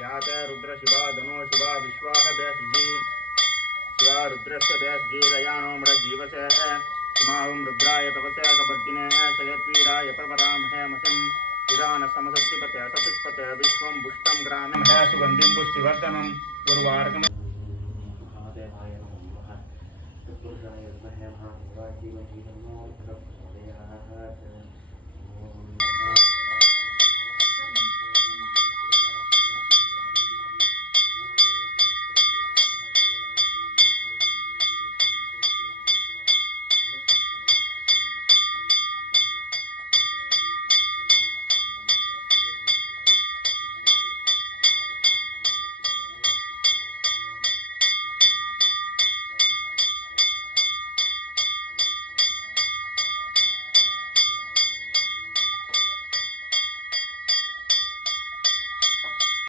याते रुद्र शिवा धनो शिवा विश्वाह बेसजी शिवा रुद्रस्य बेसजी दयानो मृड जीवसे इमाहुं रुद्राय तपसे कपर्दिने शयत्वीराय प्रपदामहे मतिं विधान समसत्तिपते सतिष्पते विश्वं पुष्टं ग्रामं हे सुगन्धिं पुष्टिवर्धनं गुरुवार्कं महादेवाय नमः तत्पुरुषाय नमः महादेवाय नमः